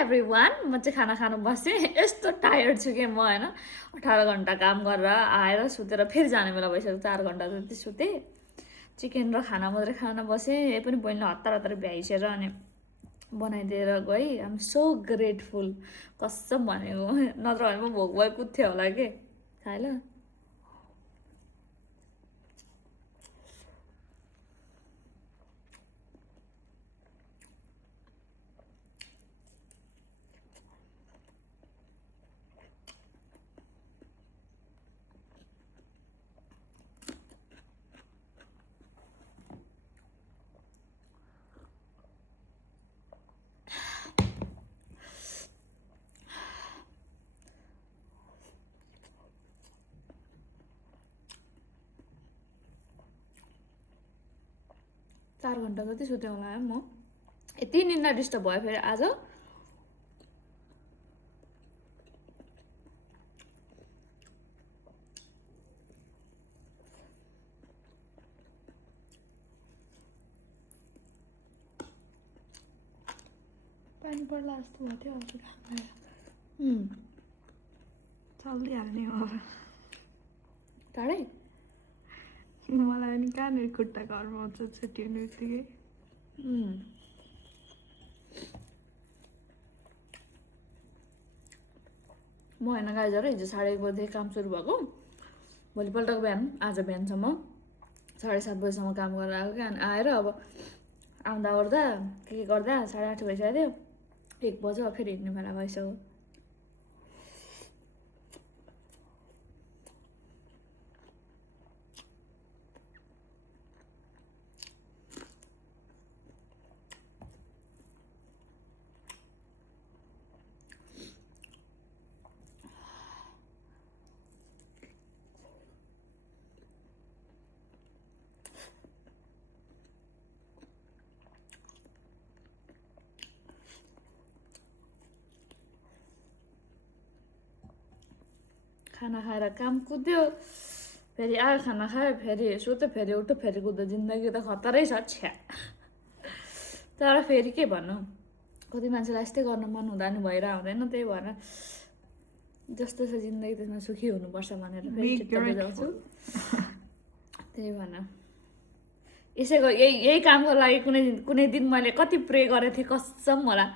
everyone म चाहिँ खाना खानु बसेँ यस्तो टायर्ड छु कि म होइन 18 घन्टा काम गरेर आएर सुतेर फेरि जाने बेला भइसक्यो 4 घन्टा जति सुतेँ चिकन र खाना मात्रै खान बसेँ यही पनि बहिनीले हतार हतार भ्याइसेर अनि बनाइदिएर गएँ आइ एम सो ग्रेटफुल कसम भनेको नत्र भने म भोक भए कुद्थेँ होला के खाएँ ल 4 घन्टा जति सुतेँ होला है म यति निन्दा डिस्टर्ब भयो फेरि आज पानी पर्ला जस्तो भएको थियो अस्ति घाम चल्दिहाल्ने हो अब टाढै मलाई नि कहाँनिर खुट्टा घरमा आउँछ छुट्टिने बित्तिकै म होइन गाइजहरू हिजो 1:30 बजीदेखि काम सुरु भएको भोलिपल्टको बिहान आज बिहानसम्म 7:30 बजीसम्म काम गरेर आएको क्या अनि आएर अब आउँदा ओर्दा के गर्दा 8:30 भइसकेको थियो 1 बज्यो फेरि हिँड्ने बेला भइसक्यो खाना खाएर काम कुद्यो फेरि आएर खाना खायो फेरि सुत्यो फेरि उठ्यो फेरि कुद्यो जिन्दगी त खतरै छ छ्या तर फेरि के भन्नु कति मान्छेलाई यस्तै गर्न मन हुँदा नि भएर हुँदैन त्यही भएर जस्तो छ जिन्दगी त्यसमा सुखी हुनुपर्छ भनेर फेरि चित्त बुझाउँछु त्यही भएर यसैको यही कामको लागि कुनै दिन मैले कति प्रे गरेको थिएँ कसम होला